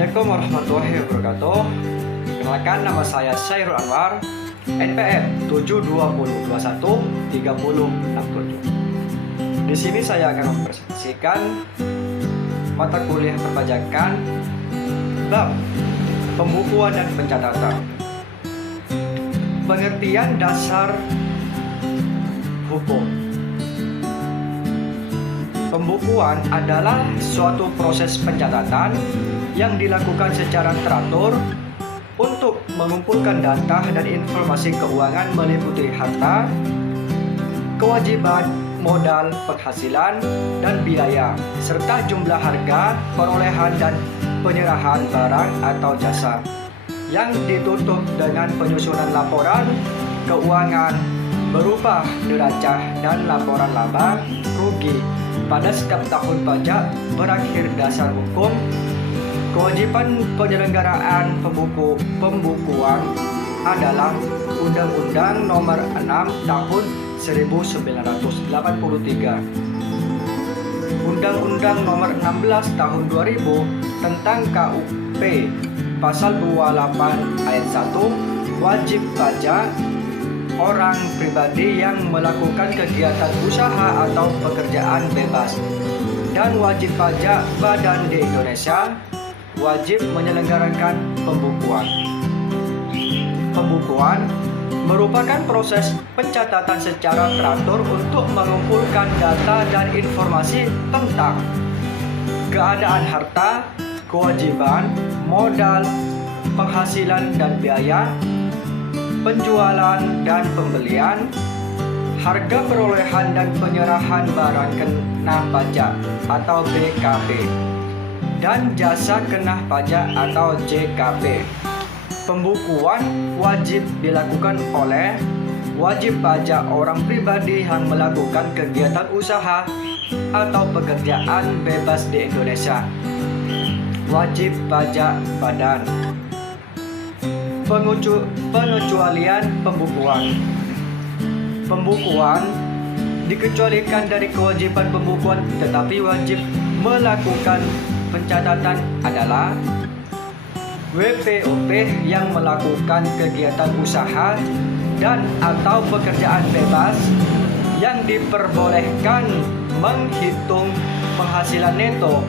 Assalamualaikum warahmatullahi wabarakatuh. Kenalkan, nama saya Syairul Anwar, NPM 720213067. Di sini saya akan mempresentasikan mata kuliah perpajakan bab pembukuan dan pencatatan. Pengertian dasar hukum. Pembukuan adalah suatu proses pencatatan yang dilakukan secara teratur untuk mengumpulkan data dan informasi keuangan meliputi harta, kewajiban, modal, penghasilan, dan biaya, serta jumlah harga, perolehan, dan penyerahan barang atau jasa yang ditutup dengan penyusunan laporan keuangan berupa neraca dan laporan laba rugi pada setiap tahun pajak berakhir. Dasar hukum. Kewajiban penyelenggaraan pembukuan adalah Undang-Undang Nomor 6 Tahun 1983, Undang-Undang Nomor 16 Tahun 2000 tentang KUP Pasal 28 Ayat 1, wajib pajak orang pribadi yang melakukan kegiatan usaha atau pekerjaan bebas, dan wajib pajak badan di Indonesia wajib menyelenggarakan pembukuan. Pembukuan merupakan proses pencatatan secara teratur untuk mengumpulkan data dan informasi tentang keadaan harta, kewajiban, modal, penghasilan dan biaya, penjualan dan pembelian, harga perolehan dan penyerahan barang kena pajak atau BKP, dan jasa kena pajak atau JKP. Pembukuan wajib dilakukan oleh wajib pajak orang pribadi yang melakukan kegiatan usaha atau pekerjaan bebas di Indonesia. Wajib pajak badan. Pengecualian pembukuan. Pembukuan dikecualikan dari kewajiban pembukuan, tetapi wajib melakukan pencatatan adalah WPOP yang melakukan kegiatan usaha dan atau pekerjaan bebas yang diperbolehkan menghitung penghasilan neto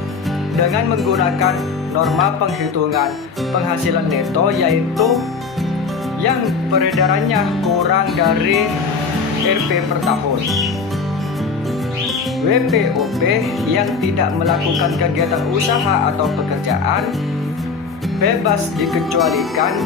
dengan menggunakan norma penghitungan penghasilan neto, yaitu yang peredarannya kurang dari Rp per tahun. WPOP yang tidak melakukan kegiatan usaha atau pekerjaan bebas dikecualikan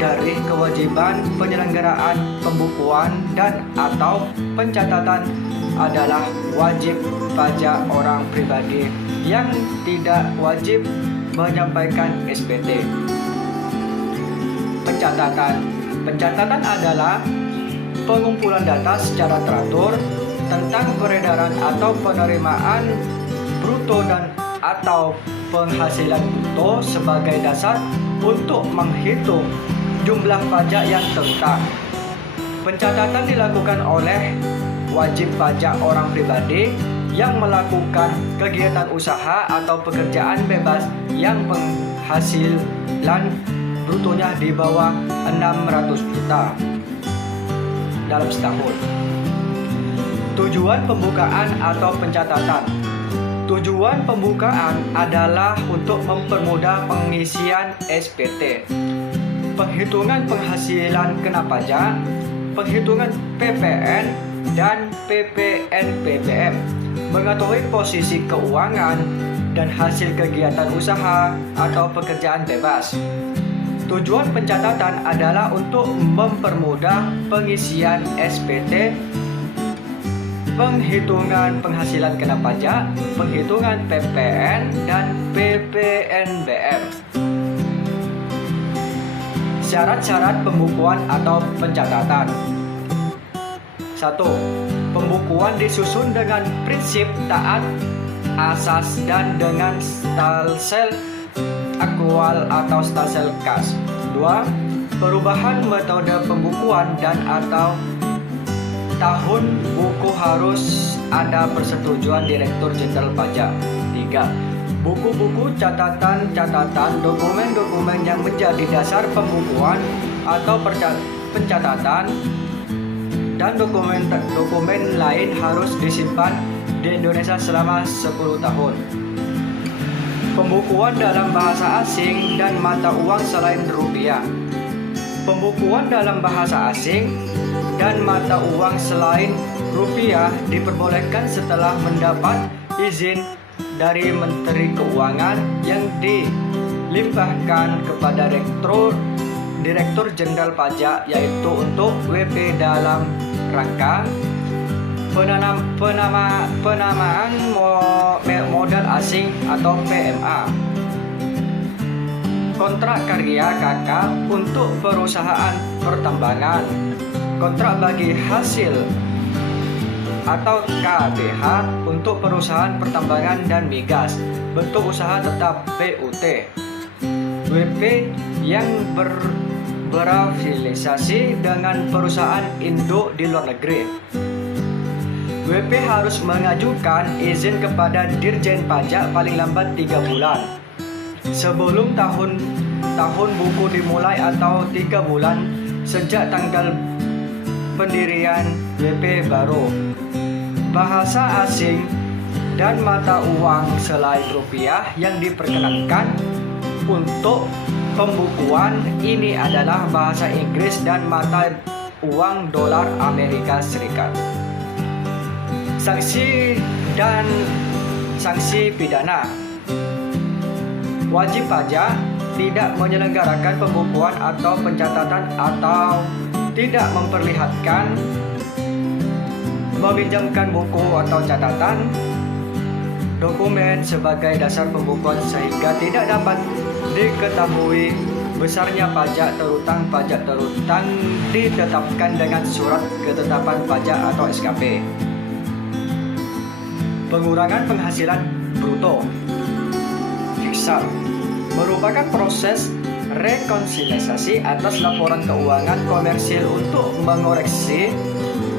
dari kewajiban penyelenggaraan pembukuan dan atau pencatatan adalah wajib pajak orang pribadi yang tidak wajib menyampaikan SPT. Pencatatan adalah pengumpulan data secara teratur tentang peredaran atau penerimaan bruto dan atau penghasilan bruto sebagai dasar untuk menghitung jumlah pajak yang terutang. Pencatatan dilakukan oleh wajib pajak orang pribadi yang melakukan kegiatan usaha atau pekerjaan bebas yang penghasilan brutonya di bawah 600 juta dalam setahun. Tujuan pembukaan atau pencatatan. Tujuan pembukaan adalah untuk mempermudah pengisian SPT, penghitungan penghasilan kena pajak, penghitungan PPN dan PPNBM, mengetahui posisi keuangan dan hasil kegiatan usaha atau pekerjaan bebas. Tujuan pencatatan adalah untuk mempermudah pengisian SPT, penghitungan penghasilan kena pajak, penghitungan PPN dan PPNBM. Syarat-syarat pembukuan atau pencatatan. 1. Pembukuan disusun dengan prinsip taat asas dan dengan stelsel akwal atau stelsel kas. 2. Perubahan metode pembukuan dan atau tahun buku harus ada persetujuan Direktur Jenderal Pajak. 3. Buku-buku catatan-catatan, dokumen-dokumen yang menjadi dasar pembukuan atau pencatatan, dan dokumen lain harus disimpan di Indonesia selama 10 tahun. Pembukuan dalam bahasa asing dan mata uang selain rupiah. Pembukuan dalam bahasa asing dan mata uang selain rupiah diperbolehkan setelah mendapat izin dari Menteri Keuangan yang dilimpahkan kepada Direktur Jenderal Pajak, yaitu untuk WP dalam rangka penamaan modal asing atau PMA. Kontrak karya KK untuk perusahaan pertambangan. Kontrak bagi hasil atau KBH untuk perusahaan pertambangan dan migas, bentuk usaha tetap PUT. WP yang berafiliasi dengan perusahaan induk di luar negeri. WP harus mengajukan izin kepada Dirjen Pajak paling lambat 3 bulan sebelum tahun buku dimulai atau 3 bulan sejak tanggal pendirian WP baru. Bahasa asing dan mata uang selain rupiah yang diperkenankan untuk pembukuan ini adalah bahasa Inggris dan mata uang dolar Amerika Serikat. Sanksi dan sanksi pidana. Wajib pajak tidak menyelenggarakan pembukuan atau pencatatan atau tidak memperlihatkan meminjamkan buku atau catatan dokumen sebagai dasar pembukuan sehingga tidak dapat diketahui besarnya pajak terutang ditetapkan dengan surat ketetapan pajak atau SKP. Pengurangan penghasilan bruto fiskal merupakan proses rekonsiliasi atas laporan keuangan komersil untuk mengoreksi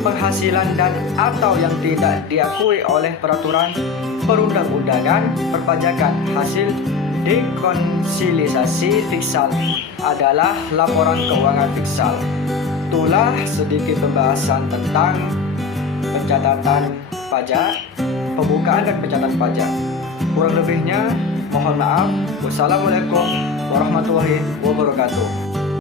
penghasilan dan atau yang tidak diakui oleh peraturan perundang-undangan perpajakan. Hasil rekonsiliasi fiskal adalah laporan keuangan fiskal. Itulah sedikit pembahasan tentang pencatatan pajak, pembukaan dan pencatatan pajak. Kurang lebihnya mohon maaf. Wassalamualaikum warahmatullahi wabarakatuh.